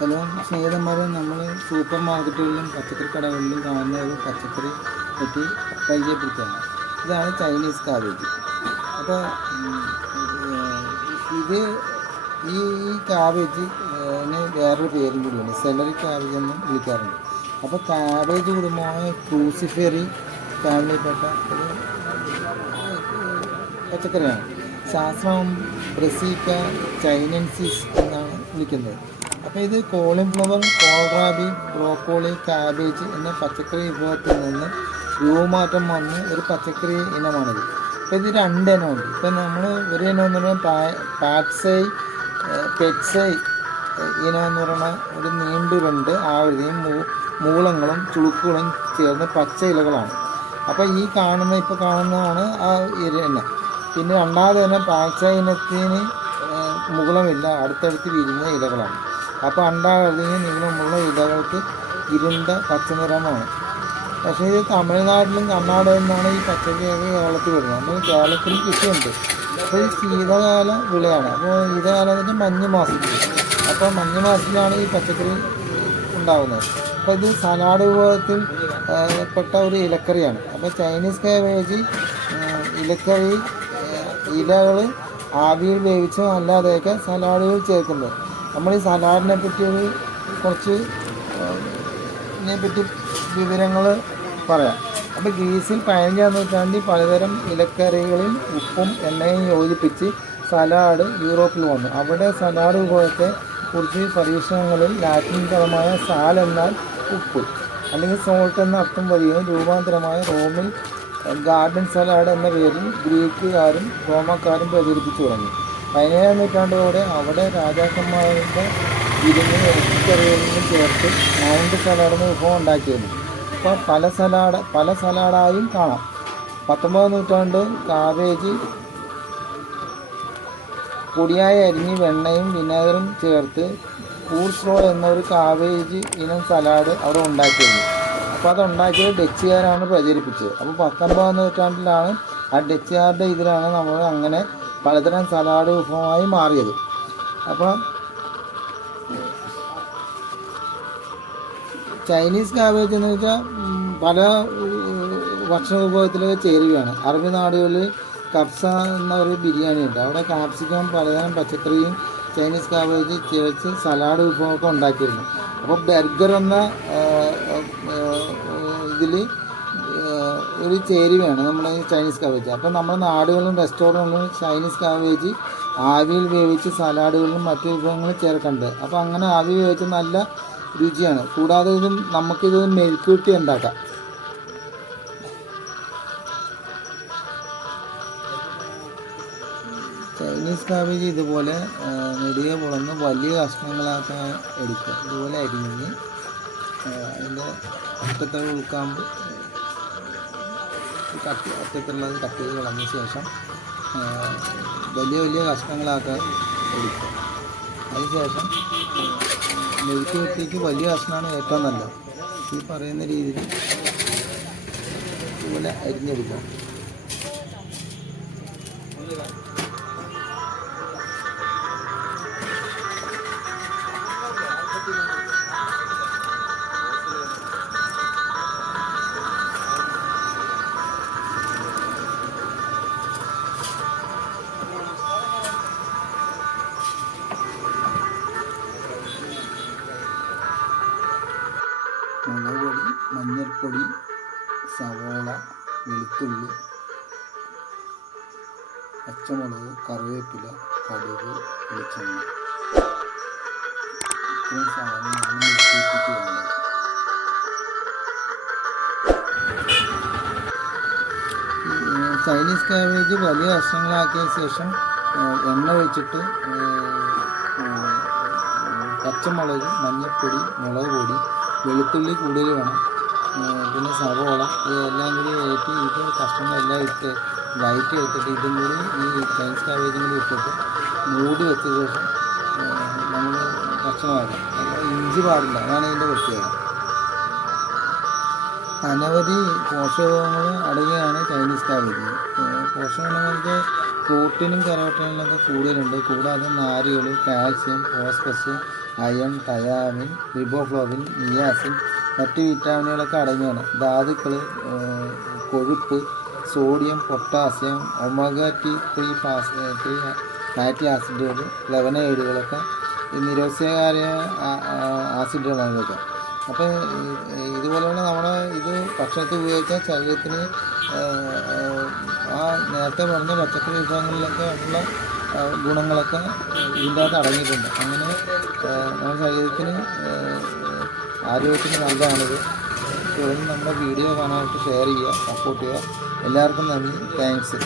Hello സ്നേഹിതന്മാരെ, നമ്മൾ super മാർക്കറ്റുകളിലും പച്ചക്കറി കടകളിലും കാണുന്ന ഒരു പച്ചക്കറി പറ്റി പരിചയപ്പെടുത്തുകയാണ്. ഇതാണ് ചൈനീസ് കാബേജ്. അപ്പോൾ ഇത് ഈ കാബേജ് വേറൊരു പേരും കൂടിയുണ്ട്, സെലറി കാബേജ് എന്ന് വിളിക്കാറുണ്ട്. അപ്പോൾ കാബേജ് കുടുംബമായ ക്രൂസിഫെറി ഫാമിലിയിൽപ്പെട്ട ഒരു പച്ചക്കറിയാണ്. ശാസ്ത്രം ബ്രസീക്ക ചൈനൻസിസ് എന്നാണ് വിളിക്കുന്നത്. അപ്പോൾ ഇത് കോളിഫ്ലവർ, കോൾറാബി, ബ്രോക്കോളി, കാബേജ് എന്ന പച്ചക്കറി വിഭവത്തിൽ നിന്ന് രൂപമാറ്റം വന്ന് ഒരു പച്ചക്കറി ഇനമാണിത്. അപ്പോൾ ഇത് രണ്ടിനമുണ്ട്. ഇപ്പോൾ നമ്മൾ ഒരു ഇനം എന്ന് പറഞ്ഞാൽ പെറ്റ്സൈ ഇനം എന്ന് പറയുന്ന ഒരു നീണ്ടുരുണ്ട് ആകൃതിയും മൂളങ്ങളും ചുളുക്കുകളും ചേർന്ന് പച്ച ഇലകളാണ്. അപ്പോൾ ഇപ്പോൾ കാണുന്നതാണ് ആ ഇനം. പിന്നെ രണ്ടാമത് തന്നെ പാക്സൈ ഇനത്തിന് മുകളമില്ല, അടുത്തടുത്ത് വിരിഞ്ഞ ഇലകളാണ്. അപ്പോൾ അണ്ടാകൃതിയും നീളമുള്ള ഇലകൾക്ക് ഇരുണ്ട പച്ചനിറമാണ്. പക്ഷേ ഇത് തമിഴ്നാട്ടിലും കർണാടകയിൽ നിന്നാണ് ഈ പച്ചക്കറിയൊക്കെ കേരളത്തിൽ വരുന്നത്. അപ്പോൾ കേരളത്തിൽ കൃഷിയുണ്ട്. അപ്പോൾ ഈ ശീതകാല വിളയാണ്. അപ്പോൾ ശീതകാലം എന്ന് വെച്ചാൽ മഞ്ഞ് മാസത്തിൽ. അപ്പോൾ മഞ്ഞ് മാസത്തിലാണ് ഈ പച്ചക്കറി ഉണ്ടാകുന്നത്. അപ്പോൾ ഇത് സലാഡ് വിഭവത്തിൽ പെട്ട ഒരു ഇലക്കറിയാണ്. അപ്പോൾ ചൈനീസ് കാബേജ് ഇലക്കറി ഇലകൾ ആവിയിൽ വേവിച്ചോ അല്ലാതെയൊക്കെ സലാഡുകൾ ചേർക്കുന്നത്. നമ്മൾ ഈ സലാഡിനെ പറ്റി കുറച്ച് വിവരങ്ങൾ പറയാം. അപ്പോൾ ഗ്രീസിൽ 15-ാം നൂറ്റാണ്ടിൽ പലതരം ഇലക്കറികളിൽ ഉപ്പും എണ്ണയും യോജിപ്പിച്ച് സലാഡ് യൂറോപ്പിൽ വന്നു. അവിടെ സലാഡ് വിഭവത്തെ കുറിച്ച് പരീക്ഷണങ്ങളിൽ ലാറ്റിൻ പദമായ സാൽ എന്നാൽ ഉപ്പ് അല്ലെങ്കിൽ സോൾട്ട് എന്ന അർത്ഥം വരികയും രൂപാന്തരമായ റോമിൽ ഗാർഡൻ സലാഡ് എന്ന പേരിൽ ഗ്രീക്കുകാരും റോമക്കാരും പ്രചരിപ്പിച്ചു തുടങ്ങി. 17-ാം നൂറ്റാണ്ടോടെ അവിടെ രാജാക്കന്മാരുടെ വിരുന്നിന് ഇറച്ചിക്കറികളിലും ചേർത്ത് മൗണ്ട് സലാഡ് എന്ന വിഭവം ഉണ്ടാക്കിയിരുന്നു. അപ്പോൾ പല സലാഡായും കാണാം. 19-ാം നൂറ്റാണ്ട് കാബേജ് പൊടിയായി അരിഞ്ഞ് വെണ്ണയും വിനാഗറും ചേർത്ത് കൂൾസ്ലോ എന്നൊരു കാബേജ് ഇനം സലാഡ് അവിടെ ഉണ്ടാക്കിയിരുന്നു. അപ്പോൾ അതുണ്ടാക്കിയത് ഡച്ചുകാരാണ് പ്രചരിപ്പിച്ചത്. അപ്പോൾ 19-ാം നൂറ്റാണ്ടിലാണ് ആ ഡച്ചുകാരുടെ ഇതിലാണ് നമ്മൾ അങ്ങനെ പലതരം സലാഡ് വിഭവമായി മാറിയത്. അപ്പോൾ ചൈനീസ് കാബേജ് എന്ന് വെച്ചാൽ പല ഭക്ഷണ വിഭവത്തിലൊക്കെ ചേരുകയാണ്. അറബി നാടുകളിൽ കബ്സ എന്ന ഒരു ബിരിയാണി ഉണ്ട്. അവിടെ കാപ്സിക്കം പലതരം പച്ചക്കറിയും ചൈനീസ് കാബേജ് ചേർത്ത് സലാഡ് വിഭവമൊക്കെ ഉണ്ടാക്കിയിരുന്നു. അപ്പോൾ ബർഗർ എന്ന ഇതിൽ ഒരു ചേരുവയാണ് നമ്മുടെ ചൈനീസ് കാബേജ്. അപ്പോൾ നമ്മുടെ നാടുകളിലും റെസ്റ്റോറൻറ്റുകളിലും ചൈനീസ് കാബേജ് ആവിയിൽ വേവിച്ച് സലാഡുകളിലും മറ്റു വിഭവങ്ങളും ചേർക്കുന്നുണ്ട്. അപ്പോൾ അങ്ങനെ ആവി വേവിച്ച് നല്ല രുചിയാണ്. കൂടാതെ നമുക്കിത് മെഴുക്കുവരട്ടി ഉണ്ടാക്കാം. ചൈനീസ് കാബേജ് ഇതുപോലെ നെടിയ പൊളന്ന് വലിയ കഷ്ണങ്ങളാക്കാൻ എടുക്കുക. ഇതുപോലെ അരിഞ്ഞ് അതിൻ്റെ അറ്റത്തുള്ള ഉൾക്കാമ്പ് അറ്റത്തുള്ളത് കട്ട് ചെയ്ത് കളഞ്ഞ ശേഷം വലിയ കഷ്ണങ്ങളാക്കാൻ എടുക്കുക. അതിനുശേഷം മെഴുക്ക് വെട്ടിക്ക് വലിയ കഷ്ണമാണ് ഏറ്റവും നല്ലത്. ഈ പറയുന്ന രീതിയിൽ ഇതുപോലെ അരിഞ്ഞെടുക്കുക. മുളക് പൊടി, മഞ്ഞൾപ്പൊടി, സവാള, വെളുത്തുള്ളി, പച്ചമുളക്, കറിവേപ്പില, കടുക്, വെളിച്ചെണ്ണ ഇത്രയും സാധനങ്ങളാണ് മിക്സിയിലിട്ട് വേണ്ടത്. ചൈനീസ് കാബേജ് വലിയ കഷ്ണങ്ങളാക്കിയ ശേഷം എണ്ണ ഒഴിച്ചിട്ട് പച്ചമുളക്, മഞ്ഞൾപ്പൊടി, മുളക് പൊടി, വെളുത്തുള്ളി കൂടുതൽ വേണം, പിന്നെ സവോള, ഇതെല്ലാം കൂടി ഏറ്റി ഇത് കഷ്ണങ്ങളെല്ലാം ഇട്ട് വഴറ്റി എടുത്തിട്ട് ഇതും കൂടി ഈ ചൈനീസ് കാബേജും കൂടി ഇട്ടിട്ട് മൂടി വെച്ച ശേഷം നമ്മൾ ഭക്ഷണമാക്കാം. ഇഞ്ചി പാടില്ല, അതാണ് ഇതിൻ്റെ പ്രത്യേകത. അനവധി പോഷകങ്ങൾ അടങ്ങിയാണ് ചൈനീസ് കാബേജ്. പോഷകങ്ങൾക്ക് പ്രോട്ടീനും കരോട്ടീനിലൊക്കെ കൂടുതലുണ്ട്. കൂടാതെ നാരുകൾ, calcium, phosphorus, iron, thiamine, riboflavin, niacin, മറ്റ് വിറ്റാമിനുകളൊക്കെ അടങ്ങിയാണ്. ധാതുക്കൾ, കൊഴുപ്പ്, സോഡിയം, പൊട്ടാസ്യം, ഒമേഗ-3 ഫാറ്റി ആസിഡുകൾ, ഫ്ലവനോയിഡുകളൊക്കെ നിരോധനകാരിയ ആസിഡുകളാണ് ഇതൊക്കെ. അപ്പോൾ ഇതുപോലെയുള്ള നമ്മുടെ ഇത് ഭക്ഷണത്തിൽ ഉപയോഗിച്ചാൽ ശരീരത്തിന് ആ നേരത്തെ പറഞ്ഞ പച്ചക്കറി വിഭവങ്ങളിലൊക്കെ ഉള്ള ഗുണങ്ങളൊക്കെ ഇതിൻ്റെ അകത്ത് അടങ്ങിയിട്ടുണ്ട്. അങ്ങനെ നമ്മുടെ ശരീരത്തിന് ആരോഗ്യത്തിന് നല്ലതാണിത്. തുടർന്ന് നമ്മുടെ വീഡിയോ കാണാനായിട്ട് ഷെയർ ചെയ്യുക, സപ്പോർട്ട് ചെയ്യുക. എല്ലാവർക്കും നന്ദി, താങ്ക്സ്.